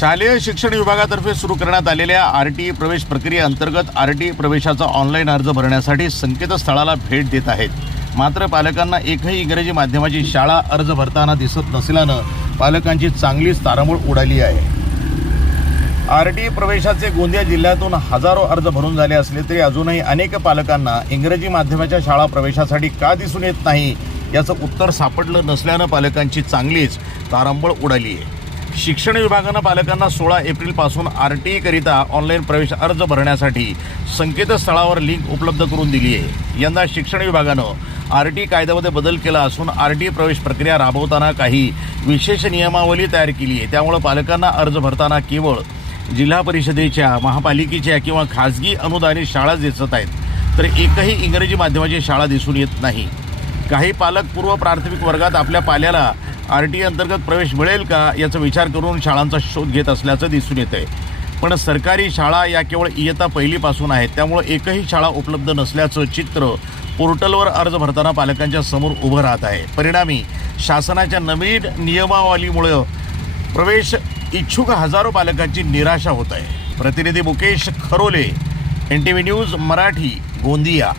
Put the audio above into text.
शालेय शिक्षण विभागातर्फे सुरू करण्यात आलेल्या आरटीई प्रवेश प्रक्रियेअंतर्गत आरटीई प्रवेशाचा ऑनलाईन अर्ज भरण्यासाठी संकेतस्थळाला भेट देत आहेत. मात्र पालकांना एकही इंग्रजी माध्यमाची शाळा अर्ज भरताना दिसत नसल्यानं पालकांची चांगलीच तारांबळ उडाली आहे. आरटीई प्रवेशाचे गोंदिया जिल्ह्यातून हजारो अर्ज भरून झाले असले तरी अजूनही अनेक पालकांना इंग्रजी माध्यमाच्या शाळा प्रवेशासाठी का दिसून येत नाही याचं उत्तर सापडलं नसल्यानं पालकांची चांगलीच तारांबळ उडाली आहे. शिक्षण विभागानं पालकांना 16 एप्रिलपासून आरटीईकरिता ऑनलाईन प्रवेश अर्ज भरण्यासाठी संकेतस्थळावर लिंक उपलब्ध करून दिली आहे. यंदा शिक्षण विभागानं आरटीई कायद्यामध्ये बदल केला असून आरटीई प्रवेश प्रक्रिया राबवताना काही विशेष नियमावली तयार केली आहे. त्यामुळे पालकांना अर्ज भरताना केवळ जिल्हा परिषदेच्या, महापालिकेच्या किंवा खाजगी अनुदानित शाळा दिसत आहेत, तर एकही इंग्रजी माध्यमाची शाळा दिसून येत नाही. काही पालक पूर्व प्राथमिक वर्गात आपल्या पाल्याला आरटीई अंतर्गत प्रवेश मिळेल का याचा विचार करून शाळांचा शोध घेत असल्याचं दिसून येत आहे. पण सरकारी शाळा या केवळ इयत्ता पहिलीपासून आहेत, त्यामुळे एकही शाळा उपलब्ध नसल्याचं चित्र पोर्टलवर अर्ज भरताना पालकांच्या समोर उभं राहत आहे. परिणामी शासनाच्या नवीन नियमावलीमुळे प्रवेश इच्छुक हजारो पालकांची निराशा होत आहे. प्रतिनिधी मुकेश खरोले, NTV न्यूज मराठी, गोंदिया.